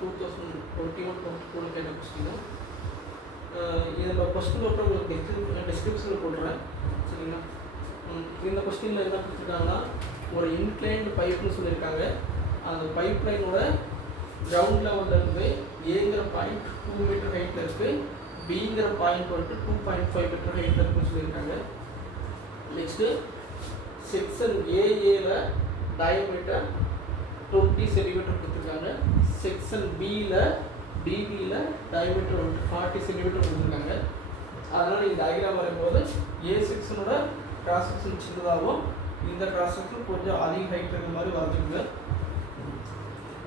2021-22 கேட்ட கொஸ்டின். இதில் கொஸ்டின் மட்டும் உங்களுக்கு டிஸ்கிரிப்ஷனில் போடுறேன், சரிங்களா? இந்த கொஸ்டினில் என்ன கொடுத்துருக்காங்கன்னா, ஒரு இன்க்ளைன்டு பைப்னு சொல்லியிருக்காங்க. அந்த பைப் லைனோட கிரவுண்ட் லெவலில் இருந்து ஏங்கிற பாயிண்ட் 2 மீட்டர் ஹைட்டில் இருக்குது, பிங்கிற பாயிண்ட் வந்துட்டு 2.5 மீட்டர் ஹைட்டில் இருக்குன்னு சொல்லியிருக்காங்க. நெக்ஸ்ட்டு செக்ஷன் ஏஏல டயமீட்டர் 20 சென்டிமீட்டர் கொடுத்துருக்காங்க. செக்ஷன் பிபியில் டயமீட்டர் வந்துட்டு 40 சென்டிமீட்டர் கொடுத்துருக்காங்க. அதனால் நீங்கள் டயக்ராம் வரையும்போது ஏ செக்ஷனோட கிராஸ் செக்ஷன் சின்னதாகவும் இந்த கிராஸ் செக்ஷன் கொஞ்சம் அதிக ஹைட் இருக்கிற மாதிரி வரைஞ்சிக்கோங்க.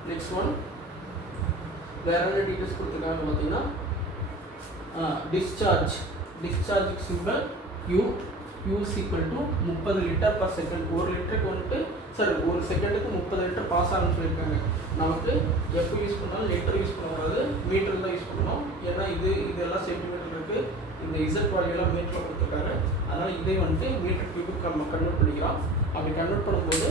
நெக்ஸ்ட் ஒன் வேற என்ன டீட்டெயில்ஸ் கொடுத்துருக்காங்கன்னு பார்த்தீங்கன்னா, discharge simple Q equal to 30 litre per second. ஒரு லிட்டருக்கு வந்துட்டு ஒரு செகண்டுக்கு 30 லிட்டர் பாஸ் ஆகும்னு சொல்லியிருக்காங்க. நமக்கு எப்போ யூஸ் பண்ணாலும் லிட்டர் யூஸ் பண்ணக்கூடாது, மீட்டர் தான் யூஸ் பண்ணணும். ஏன்னா இதெல்லாம் சென்டிமீட்டர் இருக்குது, இந்த இசட் வேல்யூலாம் மீட்டரில் கொடுத்துருக்காங்க. அதனால் இதை வந்துட்டு மீட்டர் கியூபுக்கு நம்ம கன்வெர்ட் பண்ணிக்கலாம். அப்படி கன்வெர்ட் பண்ணும்போது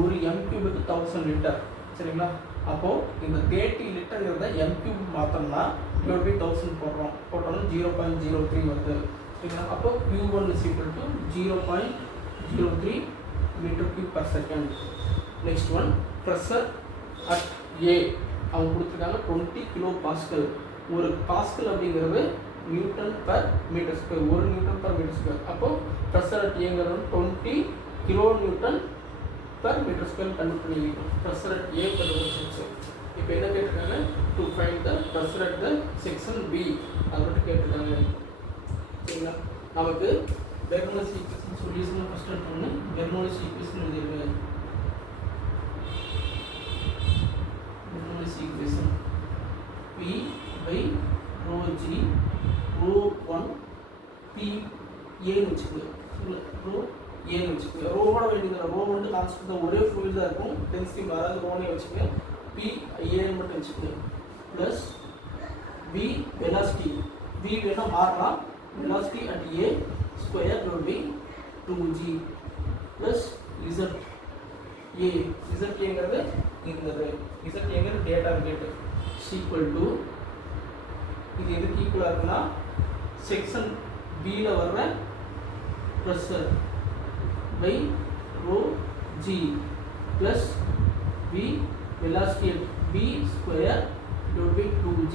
ஒரு எம் கியூபுக்கு 1000 லிட்டர், சரிங்களா? அப்போது இந்த 30 லிட்டருங்கிறத எம் கியூப் மாற்றோம்னா 1000 போட்டோம்னா 0.03 வருது, சரிங்களா? அப்போ Q1 is equal to 0.03 metre cube per second. Next one pressure at A அவங்க கொடுத்துருக்காங்க 20 கிலோ பாஸ்கல். ஒரு பாஸ்கல் அப்படிங்கிறது newton per metre square, 1 newton per metre square. அப்போது ப்ரெஷர் அட் ஏங்கிறது 20 kilo newton per metre square convert பண்ணிக்கலாம். Pressure at A கண்டுபிடிச்சிருச்சு. இப்போ என்ன கேட்டிருக்காங்க, to find the pressure at the section B, அது மட்டும் கேட்டிருக்காங்க, சரிங்களா? நமக்கு பெர்னோலிஸ் ஈக்குவேஷன் சொல்யூஷன் ஃபர்ஸ்ட் எடுத்தோம்னா Bernoulli's equation எழுதிருங்க. Bernoulli's equation P by rho G rho 1 P A ன்னு வச்சுக்கோங்க. rho A ன்னு வச்சுக்கோங்க. ரோவோட வேண்டியது ரோ வந்து கான்ஸ்டன்ட் ஒரே ஃப்ளூயிட் தான் இருக்கும், டென்சிட்டி மாறாது, ரோனே வச்சுக்கோங்க. P A ன்னு மட்டும் வச்சுக்கோங்க. ப்ளஸ் V வெலாசிட்டி, V வேணா மாறலாம், velocity at A square will be 2G plus ZA. ZAங்கிறது இங்கிறது, ZAங்கிறது டேட்டா ரேட் equal to, இது எதுக்கு ஈக்குவலாக இருக்குன்னா செக்ஷன் பியில் வர்ற pressure by rho G plus V velocity at B square will be 2G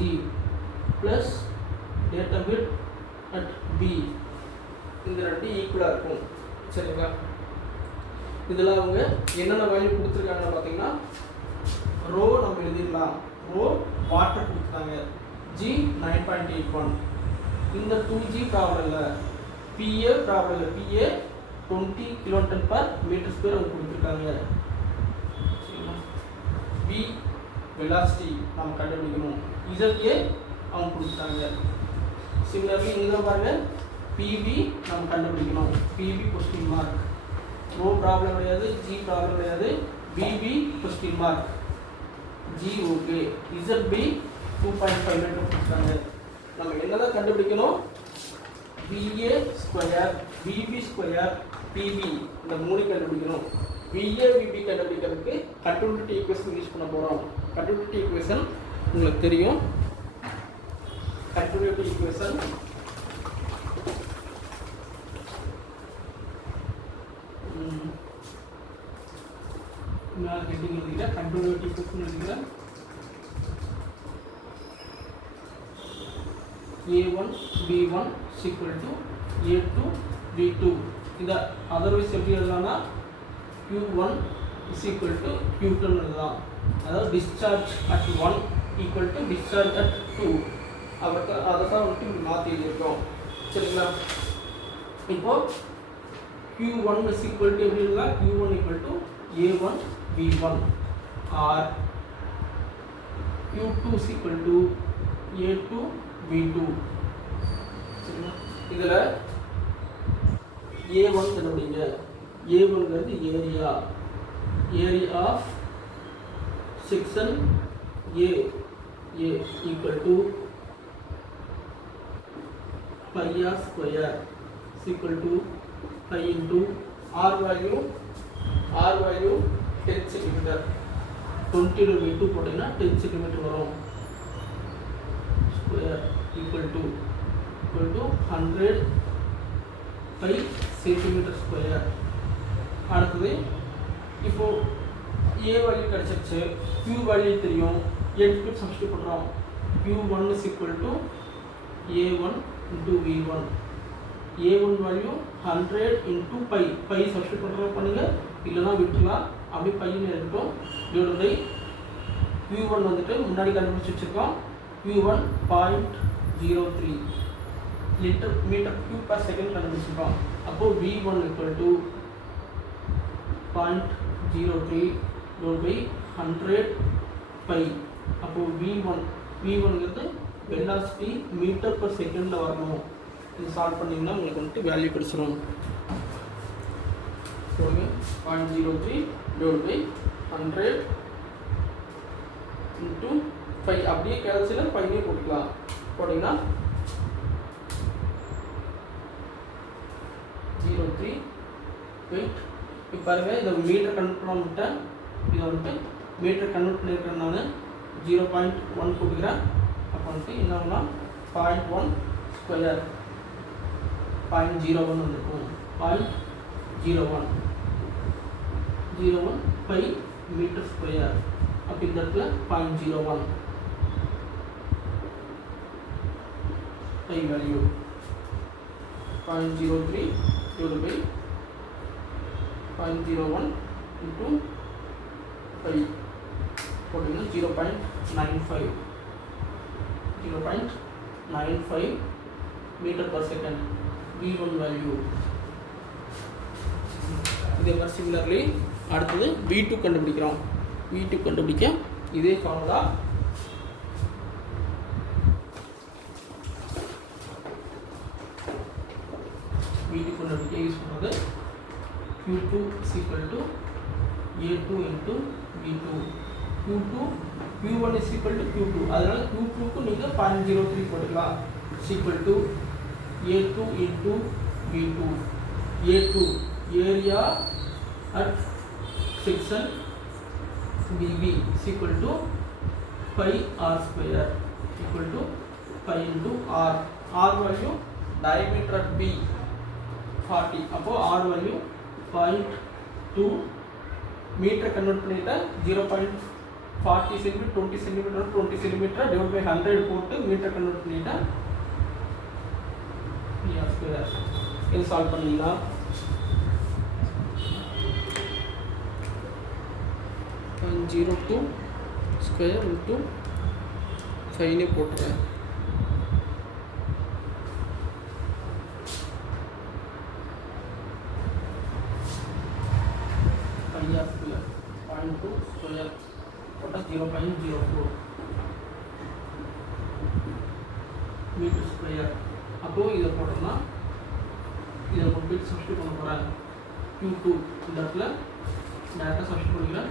plus டேட்டா பிட் at B. இந்த ரெண்டு ஈக்குவலாக இருக்கும், சரிங்களா? இதில் அவங்க என்னென்ன வேல்யூ கொடுத்துருக்காங்கன்னு பார்த்தீங்கன்னா, ரோ நம்ம எழுதிடலாம். ரோ வாட்டர் கொடுத்துருக்காங்க, G 9.81. இந்த 2G ப்ராப்ளம் இல்லை, PA ப்ராப்ளம் இல்லை. PA 20 kilonewton per metre square அவங்க கொடுத்துருக்காங்க, சரிங்களா? B வெலாசிட்டி நம்ம கண்டுபிடிக்கணும், ZA அவங்க கொடுத்துருக்காங்க. சிமிலர்லி இங்கே பாருங்க, PB நம்ம கண்டுபிடிக்கணும், PB question mark. Rho problem கிடையாது, G ப்ராப்ளம் கிடையாது, BB question mark, G okay. ZB 2.5 metre கொடுத்துருக்காங்க. நம்ம என்னதான் கண்டுபிடிக்கணும், BA square, BB square, PB இந்த மூணு கண்டுபிடிக்கணும். BA BB கண்டுபிடிக்கிறதுக்கு கண்டினியூட்டி ஈக்குவேஷன் யூஸ் பண்ண போகிறோம். கண்டினியூட்டி ஈக்குவேஷன் உங்களுக்கு தெரியும். continuity equation நான் ஹெட்டிங் எழுதிக்கிறேன், continuity equation எழுதிக்கிறேன். A1 B1 equal to A2 B2. இந்த அதர்வைஸ் எப்படி எழுதலாம்னா Q1 is equal to Q2 எழுதலாம். அதாவது discharge at 1 equal to discharge at 2. அதை தான் வந்துட்டு மாற்றி எழுதியிருக்கோம், சரிங்களா? இப்போ Q1 is equal to எப்படி எழுதலாம், Q1 equal to A1 B1 or Q2 is equal to A2 B2, சரிங்களா? இதில் A1 கண்டுபிடிங்க. A1ங்கிறது area of section A equal to pi r square is equal to pi into r value 10 centimeter. 20/2 போட்டிங்கன்னா 10 centimetre வரும். Square equal to 100 pi centimetre square. அடுத்தது இப்போது A value கிடச்சிருச்சு, q value தெரியும், n சப்ஸ்டியூட் பண்ணுறோம். q1 is equal to a1 into v1. a1 value 100 into pi substitute பண்ணுறோம் பண்ணுங்க, இல்லைனா விட்டுலாம், அப்படி பையன்னு இருக்கட்டும். டிவைட் பை q1 வந்துட்டு முன்னாடி கண்டுபிடிச்சி வச்சுருக்கோம், q1 0.03 litre metre cube per second கண்டுபிடிச்சிருக்கோம். அப்போது v1 equal to 0.03 divided by 100 pi. அப்போது v1ங்கிறது வெலாசிட்டி மீட்டர் பர் செகண்டில் வரணும். இது சால்வ் பண்ணிங்கன்னா உங்களுக்கு வந்துட்டு வேல்யூ கிடச்சிடும். சொல்லுங்க 0.03 divided by 100 into 5. அப்படியே கேல்சியில் 5 போட்டுக்கலாம். போட்டிங்கன்னா 0.03 வெயிட். இப்போ பாருங்கள், இதை மீட்டர் கன்வெர்ட் பண்ண விட்டேன். இதை வந்துட்டு மீட்டர் கன்வெர்ட் பண்ணியிருக்கேன் நான் 0.1 போட்டுக்கிறேன். அப்போ வந்துட்டு என்ன ஆகுனா 0.1 ஸ்கொயர் 0.01 வந்துருக்கும். 0.01 பை மீட்டர் ஸ்கொயர். அப்போ இந்த இடத்துல 0.01 by value 0.03 divided by 0.01 into 5 போட்டிங்கன்னா 0.95 metre per second v1 value. இதே மாதிரி சிமிலர்லி அடுத்தது v2 கண்டுபிடிக்கிறோம். v2 கண்டுபிடிக்க இதே ஃபார்முலா. v2 கண்டுபிடிக்க யூஸ் பண்ணுறது q2 is equal to a2 into v2. q1 is equal to q2. அதனால் q2க்கு நீங்கள் 0.03 போட்டுக்கலாம். is equal to a2 into v2. a2 area at section bb is equal to pi r square equal to pi into r. r value diameter at b 40. அப்போ r value 0.2 metre convert பண்ணிட்டேன். 0.40 centimetre 20 centimetre 20 centimetre divide by 100 போட்டு metre convert பண்ணிட்டேன். இது solve பண்ணிங்கன்னா 0.02 square into 5 போட்டுறேன். Square 0.2 square போட்டால் 0.04 metre square. அப்போது இதை போட்டோம்னா இதை கொண்டு போய் சப்ஸ்டியூட் பண்ண போகிறேன். q2 இந்த இடத்துல டேரெக்டாக சப்ஸ்டியூட் பண்ணிக்கிறேன்.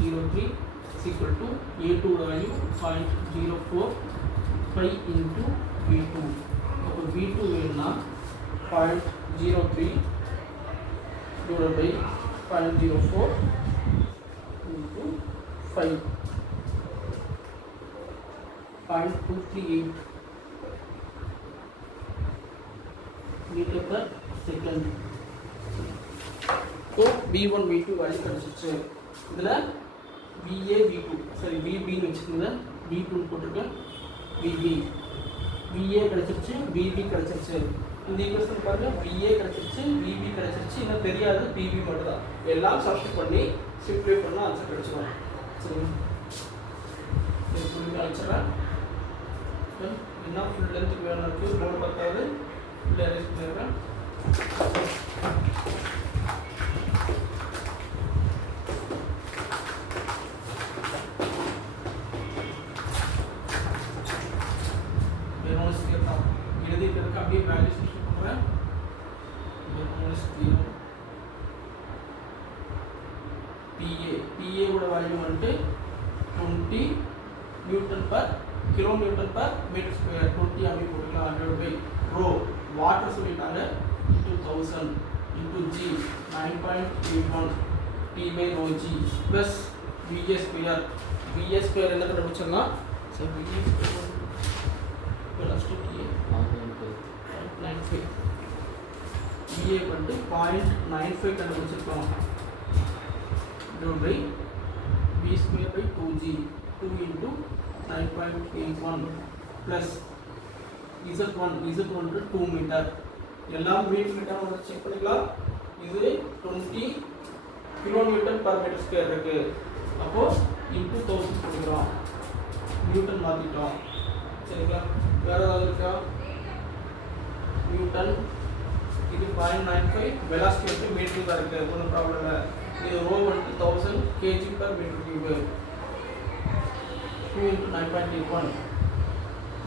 0.03 is equal to a2 value 0.04 5 into v2. அப்போ v2 வேணும்னா 0.03 divided by 0.04 into 5 0.238 meter per second. तो v1 v2 வேல்யூ கிடைச்சிருச்சு. இதில் va v2 சரி vbன்னு வச்சுக்கோங்க. v2 போட்டிருக்கேன். vb va கிடைச்சிருச்சு, vb கிடைச்சிருச்சு. இந்த ஈக்குவேஷன் பாருங்க, va கிடைச்சிருச்சு, vb கிடைச்சிருச்சு. இன்னும் தெரியாது pb மட்டும் தான். எல்லாம் சப்ஸ்டிட் பண்ணி சிம்பிளை பண்ணால் ஆன்சர் கிடைச்சிடும். சரிங்க, இது ஃபுல்லாக ஆன்சராக என்ன ஃபுல் லென்த்துக்கு வேணும் இருக்குது. போர்டு பார்த்தாது ஃபுல் அரேஞ்ச் பண்ணிடுறேன். எழுதிக்கிறதுக்கு அப்படியே வேல்யூ சப்ஸ்டிட் பண்ணுறேன். PA வேல்யூ வந்துட்டு 20 newton per kilometre per metre square. 20 அப்படி போட்டுக்கலாம். 100 பை ரோ வாட்டர் சொல்லிட்டாங்க into 1000 into g 9.81 P by rho g plus VA square என்ன கண்டுபிடிச்சிடலாம் சரி VA ஸ்கொயர் +2 0.95 VA வந்து 0.95 கண்டுபிடிச்சிருக்கோம் divided by V square by 2G 2 into 9.81 plus Z1 வந்து 2 metre எல்லாம் மீட்டர் வந்து செக் பண்ணிக்கலாம் இது 20 கிலோமீட்டர் per meter square இருக்கு அப்போ into 1000 போடுறோம் நியூட்டன் மாத்திட்டோம் சரிங்களா வேற ஏதாவது இருக்கா நியூட்டன் இது 0.95 வெலாசிட்டி வந்து மீட்டர் தான் இருக்கு ஒன்றும் ப்ராப்ளம் இல்லை இது ரோ வந்து 1000 kg per meter cube 2 into 9.81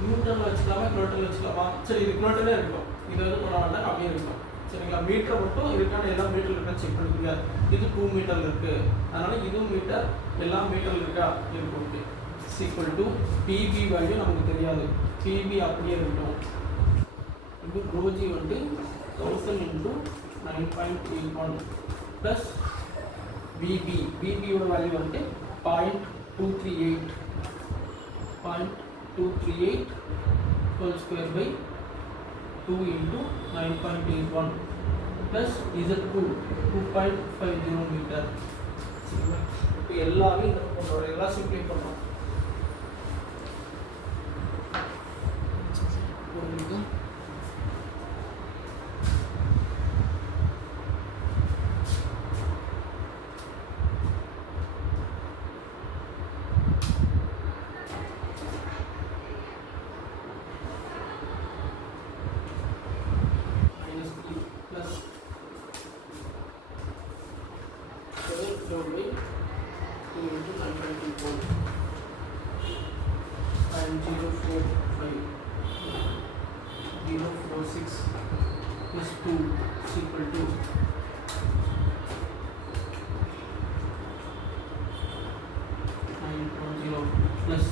Newton வச்சுக்கலாமா கிலோமீட்டர் வச்சுக்கலாமா சரி இது கிலோமீட்டரே இருக்கும் இது வந்து போன வேண்டாம் அப்படியே இருக்கும் சரிங்களா மீட்டர் மட்டும் இருக்கான எல்லாம் மீட்டர் இருக்கான்னு செக் பண்ணிக்கோங்க இது 2 மீட்டர் இருக்கு அதனால இதுவும் மீட்டர் எல்லாம் மீட்டர் இருக்கா இருக்கு okay equal to PB value நமக்கு தெரியாது PB அப்படியே இருக்கட்டும் இது ரோஜி வந்து 1000 into 9.81 plus BB ஓட வேல்யூ வந்து 0.238 whole square by 2 into 9.81 plus Z2 2.50 meter சரிங்களா இப்போ எல்லாமே இந்த பக்கம் எல்லாம் சிம்ப்ளை பண்ணோம் புரியுதா plus 2 is equal to 9.0 plus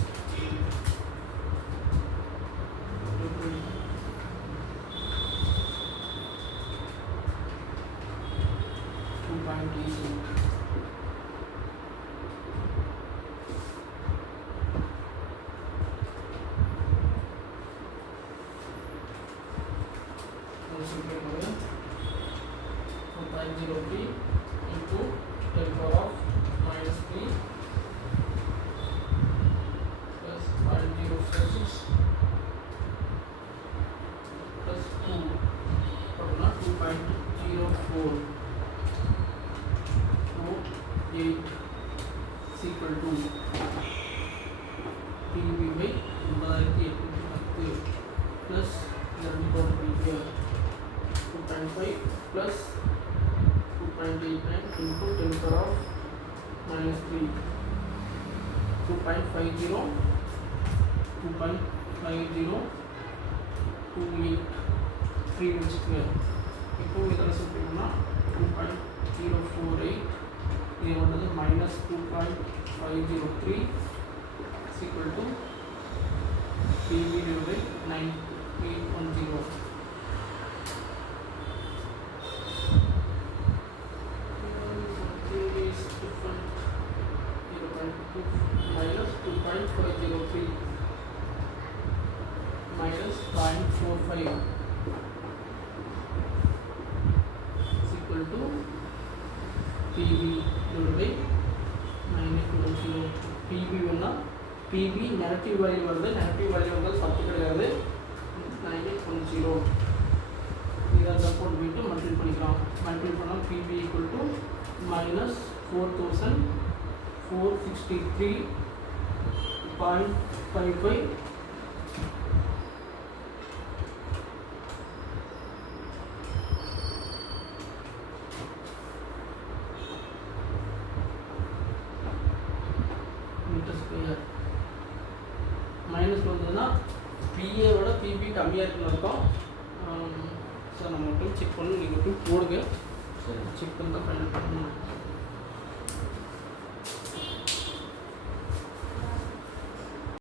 2.88 0.03 into 10 power of minus 3 plus 0.046 plus 2 or not 2.04 8 is equal to PV by 9810 plus 2.5 plus 2.89 into 10 power of minus 3 2.50 28 3 square இப்போ இதெல்லாம் சொல்லிட்டோம்னா 2.048 இது வந்து minus 2.503 is equal to PV divided by 9810 minus 2.503 minus 0.45 is equal to PV divided by 9810 PV வேணா PV negative value வருது negative value வந்தால் தப்பு கிடையாது 9810 இதை சப்போர்ட் விட்டு மல்டிப்ளை பண்ணிக்கலாம் மல்டிப்ளை பண்ணால் PV equal to minus 4463.55 metre square minus வந்ததுன்னா பிஏவோட பிபி கம்மியாக இருக்குன்னு அர்த்தம் சார் நம்ம மட்டும் செக் பண்ணி நீங்கள் போய் போடுங்க சரி செக் பண்ணி தான் ஃபைனல் பண்ணணும்